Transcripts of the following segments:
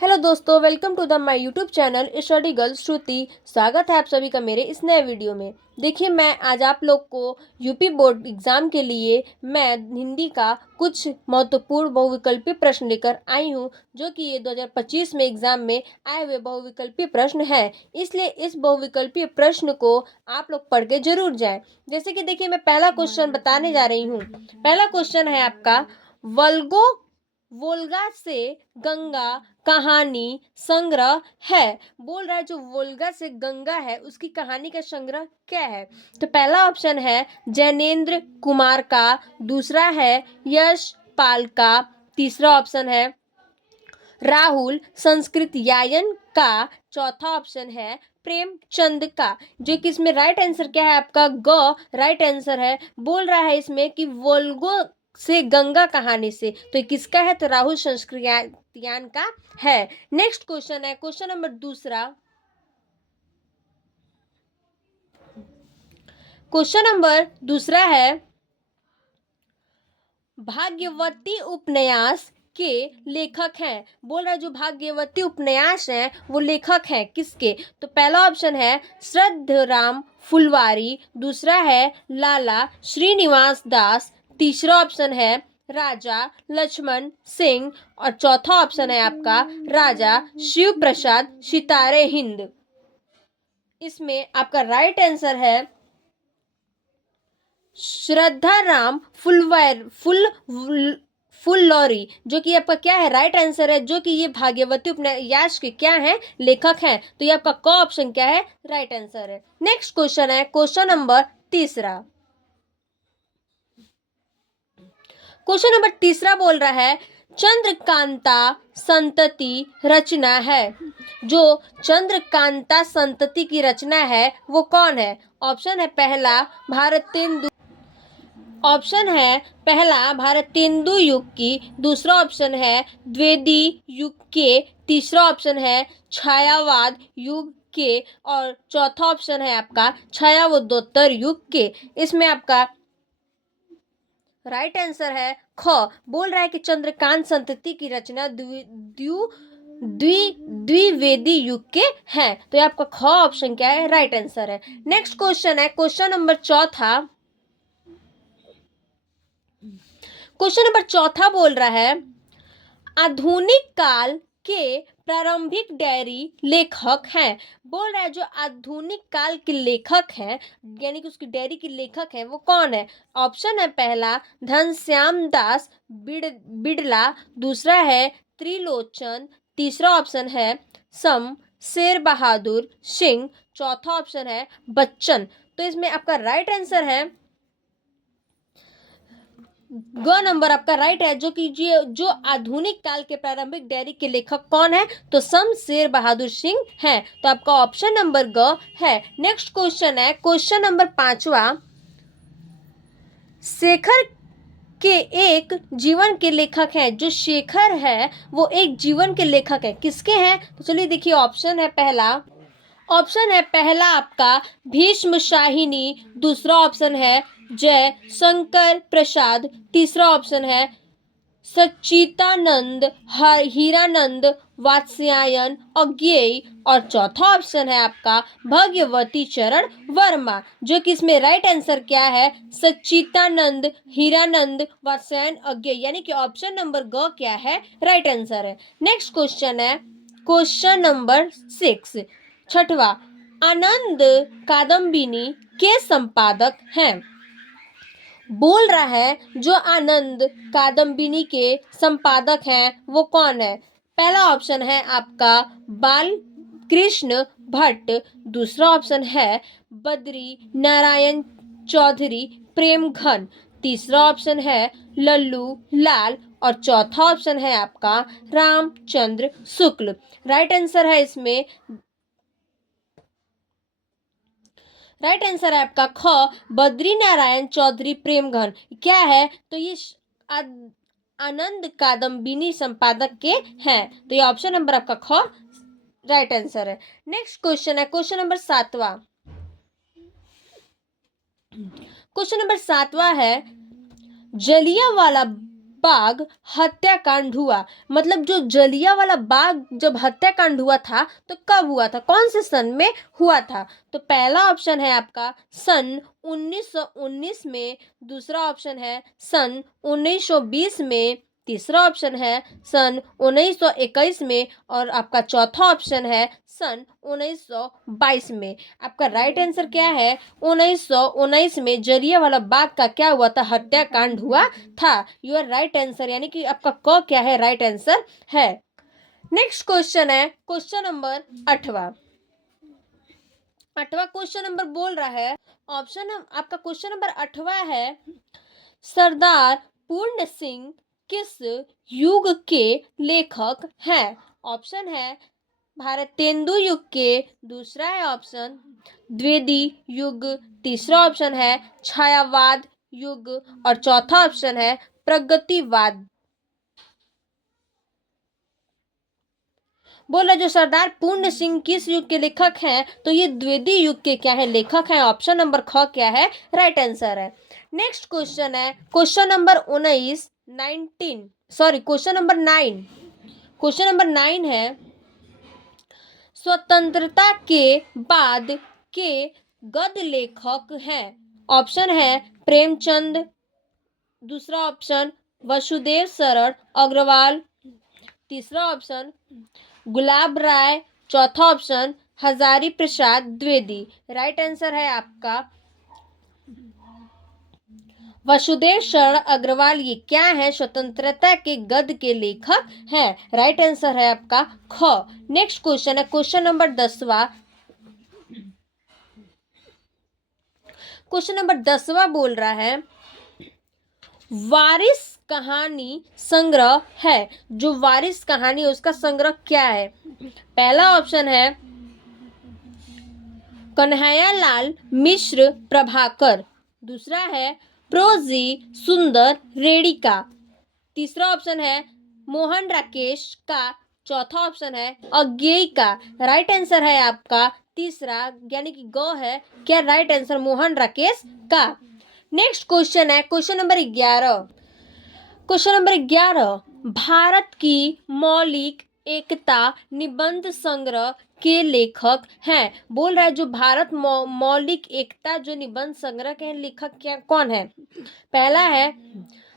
Hello दोस्तों, welcome to the my YouTube channel study girl Shruti. स्वागत है आप सभी का मेरे इस नए वीडियो में। देखिए, मैं आज आप लोग को यूपी बोर्ड एग्ज़ाम के लिए मैं हिंदी का कुछ महत्वपूर्ण बहुविकल्पीय प्रश्न लेकर आई हूं, जो कि ये 2025 में एग्ज़ाम में आए हुए बहुविकल्पीय प्रश्न है। इसलिए इस बहुविकल्पीय प्रश्न को आप लोग पढ़ के जरूर जाएं। जैसे कि देखिए, मैं पहला क्वेश्चन बताने जा रही हूँ। पहला क्वेश्चन है आपका, वोल्गा से गंगा कहानी संग्रह है। बोल रहा है जो वोल्गा से गंगा है उसकी कहानी का संग्रह क्या है। तो पहला ऑप्शन है जैनेन्द्र कुमार का, दूसरा है यश पाल का, तीसरा ऑप्शन है राहुल संस्कृत यायन का, चौथा ऑप्शन है प्रेमचंद का। जो कि इसमें राइट आंसर क्या है आपका, ग राइट आंसर है। बोल रहा है इसमें कि वोल्गो से गंगा कहानी से, तो ये किसका है, तो राहुल संस्कृत यान का है। नेक्स्ट क्वेश्चन है क्वेश्चन नंबर दूसरा। क्वेश्चन नंबर दूसरा है, भाग्यवती उपन्यास के लेखक हैं। बोल रहा है जो भाग्यवती उपन्यास है वो लेखक हैं किसके। तो पहला ऑप्शन है श्रद्धराम फुलवारी, दूसरा है लाला श्रीनिवास दास, तीसरा ऑप्शन है राजा लक्ष्मण सिंह और चौथा ऑप्शन है आपका राजा शिव प्रसाद सितारे हिंद। इसमें आपका राइट आंसर है श्रद्धाराम फुल्लौरी, जो कि आपका क्या है, राइट आंसर है। जो कि ये भाग्यवती उपन्यास के क्या है, लेखक हैं। तो ये आपका क ऑप्शन क्या है, राइट आंसर है। नेक्स्ट क्वेश्चन है क्वेश्चन नंबर तीसरा। क्वेश्चन नंबर तीसरा बोल रहा है चंद्रकांता संतति रचना है। जो चंद्रकांता संतति की रचना है वो कौन है। ऑप्शन है पहला भारतेंदु युग की, दूसरा ऑप्शन है द्विवेदी युग के, तीसरा ऑप्शन है छायावाद युग के और चौथा ऑप्शन है आपका छायावदोत्तर युग के। इसमें आपका राइट आंसर है ख। बोल रहा है कि चंद्रकांत संतति की रचना द्विवेदी युग के हैं। तो ये आपका ख ऑप्शन क्या है, राइट आंसर है। नेक्स्ट क्वेश्चन है क्वेश्चन नंबर चौथा। क्वेश्चन नंबर चौथा बोल रहा है आधुनिक काल के प्रारंभिक डायरी लेखक हैं। बोल रहा है जो आधुनिक काल के लेखक हैं, यानी कि उसकी डायरी के लेखक हैं, वो कौन है। ऑप्शन है पहला घनश्याम दास बिड़ला, दूसरा है त्रिलोचन, तीसरा ऑप्शन है सम शेर बहादुर सिंह, चौथा ऑप्शन है बच्चन। तो इसमें आपका राइट आंसर है ग नंबर आपका राइट है। जो कि जो आधुनिक काल के प्रारंभिक डायरी के लेखक कौन है, तो शमशेर बहादुर सिंह हैं। तो आपका ऑप्शन नंबर ग है। नेक्स्ट क्वेश्चन है क्वेश्चन नंबर पांचवा। शेखर के एक जीवन के लेखक हैं। जो शेखर है वो एक जीवन के लेखक है, किसके हैं। तो चलिए देखिए, ऑप्शन है पहला आपका भीष्म शाहिनी, दूसरा ऑप्शन है जय शंकर प्रसाद, तीसरा ऑप्शन है सच्चिदानंद हीरानंद वात्स्यायन अज्ञेय और चौथा ऑप्शन है आपका भगवती चरण वर्मा। जो कि इसमें राइट आंसर क्या है, सच्चिदानंद हीरानंद वात्स्यायन अज्ञेय, यानी कि ऑप्शन नंबर ग क्या है, राइट आंसर है। नेक्स्ट क्वेश्चन है क्वेश्चन नंबर 6, छठवा। आनंद कादम्बिनी के संपादक हैं। बोल रहा है जो आनंद कादम्बिनी के संपादक हैं वो कौन है। पहला ऑप्शन है आपका बाल कृष्ण भट्ट, दूसरा ऑप्शन है बद्री नारायण चौधरी प्रेमघन, तीसरा ऑप्शन है लल्लू लाल और चौथा ऑप्शन है आपका रामचंद्र शुक्ल। राइट आंसर है इसमें राइट आंसर है आपका ख बद्री नारायण चौधरी प्रेमघन। क्या है, तो ये आनंद कादम्बिनी संपादक के हैं। तो ये ऑप्शन नंबर आपका ख राइट आंसर है। नेक्स्ट क्वेश्चन है क्वेश्चन नंबर 7वां। क्वेश्चन नंबर 7वां है बाग हत्याकांड हुआ? मतलब जो जलियांवाला बाग जब हत्याकांड हुआ था तो कब हुआ था, कौन से सन में हुआ था? तो पहला ऑप्शन है आपका सन 1919 में, दूसरा ऑप्शन है सन 1920 में, तीसरा ऑप्शन है सन 1921 में और आपका चौथा ऑप्शन है सन 1922 में। आपका राइट आंसर क्या है? 1919 में जलियांवाला बाग का क्या हुआ था, हत्याकांड हुआ था। योर राइट आंसर यानी कि आपका क क्या है, राइट आंसर है। नेक्स्ट क्वेश्चन है क्वेश्चन नंबर 8वां। 8वां क्वेश्चन नंबर बोल रहा है, ऑप्शन आपका क्वेश्चन नंबर 8वां है, सरदार पूर्ण सिंह किस युग के लेखक हैं? ऑप्शन है भारतेंदु युग के, दूसरा है ऑप्शन द्विवेदी युग, तीसरा ऑप्शन है छायावाद युग और चौथा ऑप्शन है प्रगतिवाद। बोला जो सरदार पूर्ण सिंह किस युग के लेखक हैं, तो ये द्विवेदी युग के क्या है, लेखक हैं। ऑप्शन नंबर ख क्या है, राइट आंसर है। नेक्स्ट क्वेश्चन है क्वेश्चन नंबर 9। क्वेश्चन नंबर 9 है, स्वतंत्रता के बाद के गद्य लेखक हैं? ऑप्शन है प्रेमचंद, दूसरा ऑप्शन वसुदेव शरण अग्रवाल, तीसरा ऑप्शन गुलाब राय, चौथा option Hazari Prasad Dwivedi. Right answer है आपका वसुदेव शरण अग्रवाल। ये क्या है, स्वतंत्रता के गद्य के लेखक हैं। राइट आंसर है आपका ख। नेक्स्ट क्वेश्चन है क्वेश्चन नंबर 10वां। क्वेश्चन नंबर 10वां बोल रहा है, वारिस कहानी संग्रह है, जो वारिस कहानी है उसका संग्रह क्या है? पहला ऑप्शन है कन्हैयालाल मिश्र प्रभाकर, दूसरा है प्रोजी सुंदर रेडिका, तीसरा ऑप्शन है मोहन राकेश का, चौथा ऑप्शन है अज्ञेय का। राइट आंसर है आपका तीसरा यानी कि ग है क्या, राइट आंसर मोहन राकेश का। नेक्स्ट क्वेश्चन है question number 11। Question number 11, Bharat की मौलिक एकता निबंध संग्रह के लेखक हैं? बोल रहा है जो भारत मौलिक एकता जो निबंध संग्रह के लेखक क्या कौन है? पहला है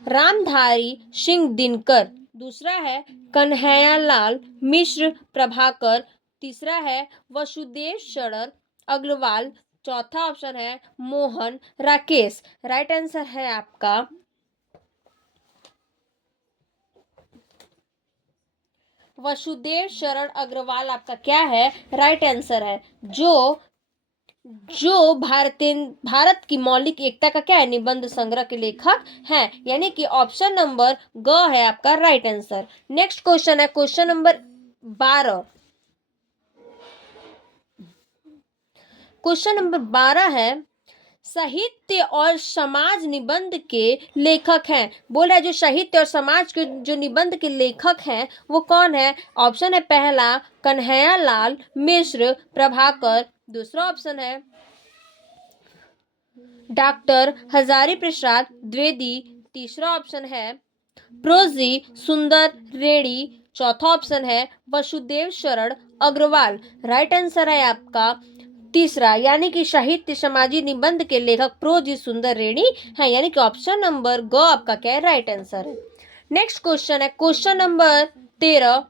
रामधारी सिंह दिनकर, दूसरा है कन्हैयालाल मिश्र प्रभाकर, तीसरा है वसुदेव शरण अग्रवाल, चौथा ऑप्शन है मोहन राकेश। राइट आंसर है आपका वसुदेव शरण अग्रवाल। आपका क्या है, राइट आंसर है। जो भारत की मौलिक एकता का क्या है, निबंध संग्रह के लेखक हैं, यानी कि ऑप्शन नंबर ग है आपका राइट आंसर। नेक्स्ट क्वेश्चन है क्वेश्चन नंबर 12। क्वेश्चन नंबर 12 है, साहित्य और समाज निबंध के लेखक हैं। बोल रहा है जो साहित्य और समाज के जो निबंध के लेखक हैं वो कौन है? ऑप्शन है पहला कन्हैयालाल मिश्र प्रभाकर, दूसरा ऑप्शन है डॉक्टर हजारी प्रसाद द्विवेदी, तीसरा ऑप्शन है प्रोजी सुंदर रेड्डी, चौथा ऑप्शन है वसुदेव शरण अग्रवाल। राइट आंसर है आपका तीसरा यानी कि साहित्य समाजी निबंध के लेखक प्रोजी सुंदर रेड्डी है, यानी कि ऑप्शन नंबर ग आपका क्या है, राइट आंसर है। नेक्स्ट क्वेश्चन है क्वेश्चन नंबर 13,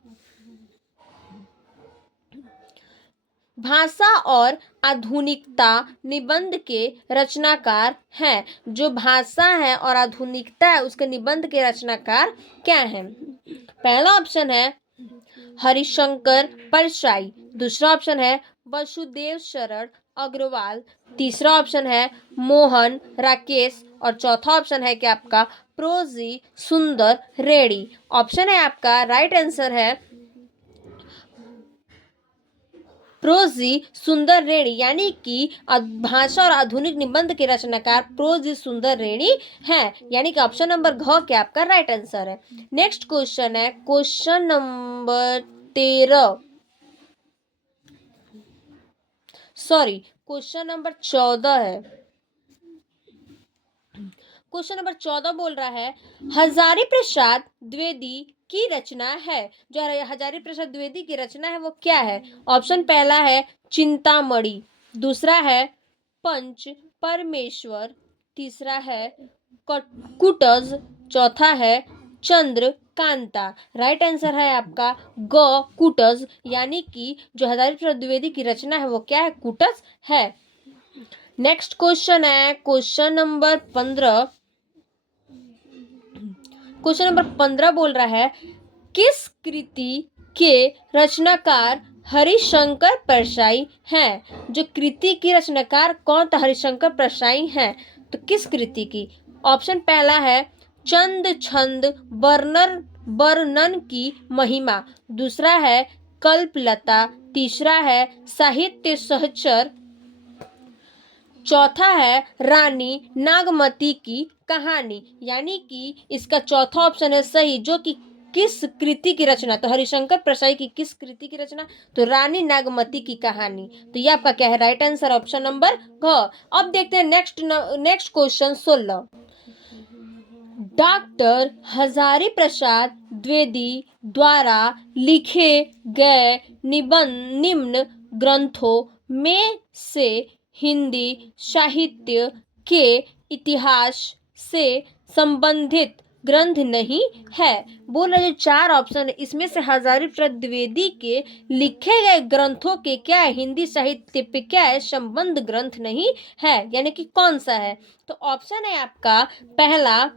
भाषा और आधुनिकता निबंध के रचनाकार हैं। जो भाषा है और आधुनिकता है उसके निबंध के रचनाकार क्या हैं? पहला ऑप्शन है हरिशंकर परसाई, दूसरा ऑप्शन है वसुदेव शरण अग्रवाल, तीसरा ऑप्शन है मोहन राकेश और चौथा ऑप्शन है कि आपका प्रोजी सुंदर रेड्डी। ऑप्शन है आपका राइट आंसर है प्रोजी सुंदर रेड्डी, यानी कि भाषा और आधुनिक निबंध के रचनाकार प्रोजी सुंदर रेड्डी हैं, यानी कि ऑप्शन नंबर घ क्या आपका राइट आंसर है। नेक्स्ट क्वेश्चन है question number 13, sorry question number 14 है। क्वेश्चन नंबर 14 बोल रहा है हजारी प्रसाद द्विवेदी की रचना है। जो हजारी प्रसाद द्विवेदी की रचना है वो क्या है? ऑप्शन पहला है चिंतामणि, दूसरा है पंच परमेश्वर, तीसरा है कुटज, चौथा है चंद्र कांता। राइट आंसर है आपका ग कुटज, यानी कि जो हजारी प्रसाद द्विवेदी की रचना है वो क्या है? कुटज है। नेक्स्ट क्वेश्चन है क्वेश्चन नंबर 15। क्वेश्चन नंबर 15 बोल रहा है किस कृति के रचनाकार हरिशंकर परसाई हैं? जो कृति की रचनाकार कौन था? हरिशंकर परसाई हैं। तो किस कृति की? ऑप्शन पहला है चंद छंद वर्णन की महिमा, दूसरा है कल्पलता, तीसरा है साहित्य सहचर, चौथा है रानी नागमती की कहानी। यानी कि इसका चौथा ऑप्शन है सही, जो कि किस कृति की रचना? तो हरिशंकर परसाई की किस कृति की रचना? तो रानी नागमती की कहानी। तो ये आपका क्या है? राइट आंसर ऑप्शन नंबर घ। अब देखते हैं next question 16। Doctor Hazari Prasad Dwivedi द्वारा लिखे गए निम्न ग्रंथों में से हिंदी साहित्य के इतिहास से संबंधित ग्रंथ नहीं है। बोल रहे जो चार ऑप्शन है इसमें से हजारी प्रसाद द्विवेदी के लिखे गए ग्रंथों के क्या है? हिंदी साहित्य पे क्या है? संबंध ग्रंथ नहीं है, यानी कि कौन सा है? तो ऑप्शन है आपका पहला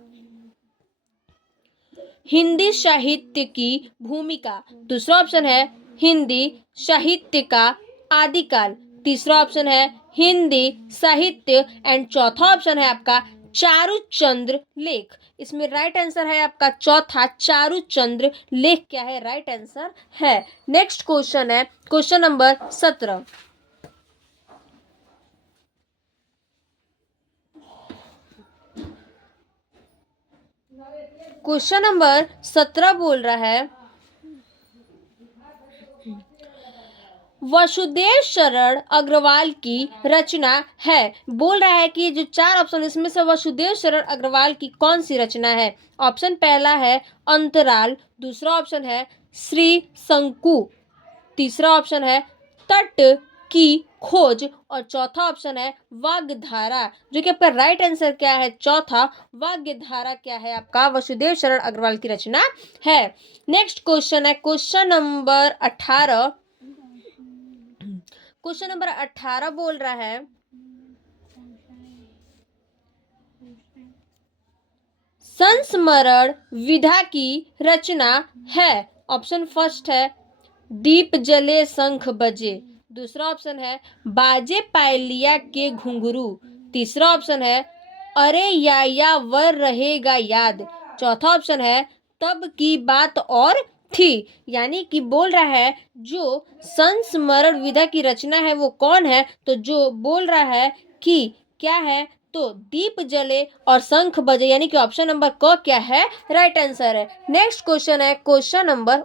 हिंदी साहित्य की भूमिका, दूसरा ऑप्शन है हिंदी साहित्य का आदिकाल, तीसरा ऑप्शन है हिंदी साहित्य एंड चौथा ऑप्शन है आपका चारुचंद्र लेख। इसमें राइट आंसर है आपका चौथा चारुचंद्र लेख क्या है? राइट आंसर है। नेक्स्ट क्वेश्चन है क्वेश्चन नंबर 17। क्वेश्चन नंबर 17 बोल रहा है वसुदेव शरण अग्रवाल की रचना है। बोल रहा है कि जो चार ऑप्शन इसमें से वसुदेव शरण अग्रवाल की कौन सी रचना है? ऑप्शन पहला है अंतराल, दूसरा ऑप्शन है श्री शंकु, तीसरा ऑप्शन है तट की खोज और चौथा ऑप्शन है वाग्धारा। जो कि आपका राइट आंसर क्या है? चौथा वाग्धारा क्या है आपका? वसुदेव शरण अग्रवाल की रचना है। नेक्स्ट क्वेश्चन है क्वेश्चन नंबर 18। क्वेश्चन नंबर 18 बोल रहा है संस्मरण विधा की रचना है। ऑप्शन फर्स्ट है दीप जले शंख बजे, दूसरा ऑप्शन है बाजे पायलिया के घुंघरू, तीसरा ऑप्शन है अरे या वर रहेगा याद, चौथा ऑप्शन है तब की बात और थी। यानी कि बोल रहा है जो संस्मरण विधा की रचना है वो कौन है? तो जो बोल रहा है कि क्या है? तो दीप जले और शंख बजे, यानी कि ऑप्शन नंबर क क्या है? राइट आंसर है। नेक्स्ट क्वेश्चन है क्वेश्चन नंबर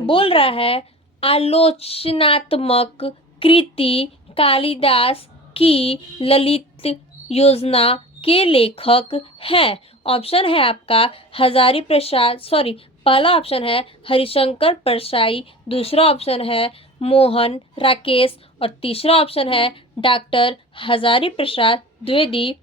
बोल रहा है आलोचनात्मक कृति कालिदास की ललित योजना के लेखक हैं। ऑप्शन है आपका हजारी प्रसाद पहला ऑप्शन है हरिशंकर परसाई, दूसरा ऑप्शन है मोहन राकेश और तीसरा ऑप्शन है डॉक्टर हजारी प्रसाद द्विवेदी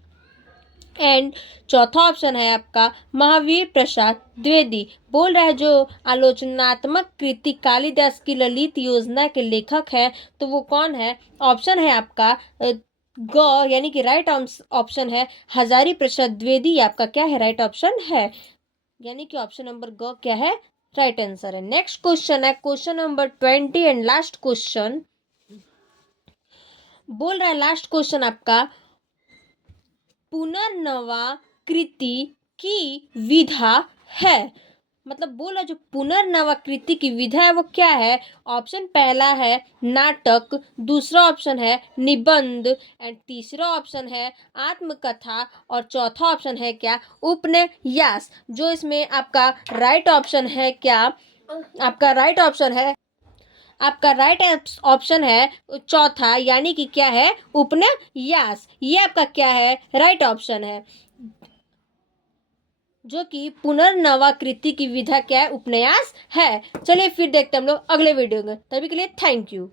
एंड चौथा ऑप्शन है आपका महावीर प्रसाद द्विवेदी। बोल रहा है जो आलोचनात्मक कृति कालिदास की ललित योजना के लेखक है तो वो कौन है? ऑप्शन है आपका ग, यानी कि राइट ऑप्शन है हजारी प्रसाद द्विवेदी। आपका क्या है? राइट ऑप्शन है, यानी कि ऑप्शन नंबर ग क्या है? राइट आंसर है। नेक्स्ट क्वेश्चन है question number 20 and last question. बोल रहा है लास्ट क्वेश्चन आपका पुनर्नवाकृति की विधा है। मतलब बोला जो पुनर्नवाकृति की विधा है वो क्या है? ऑप्शन पहला है नाटक, दूसरा ऑप्शन है निबंध एंड तीसरा ऑप्शन है आत्मकथा और चौथा ऑप्शन है क्या? उपन्यास। जो इसमें आपका राइट ऑप्शन है क्या? आपका राइट ऑप्शन है चौथा, यानी कि क्या है? उपन्यास। ये आपका क्या है? राइट ऑप्शन है। जो कि पुनर्नवाकृति की विधा क्या है, उपन्यास है। चलिए फिर देखते हैं हम लोग अगले वीडियो में, तभी के लिए थैंक यू।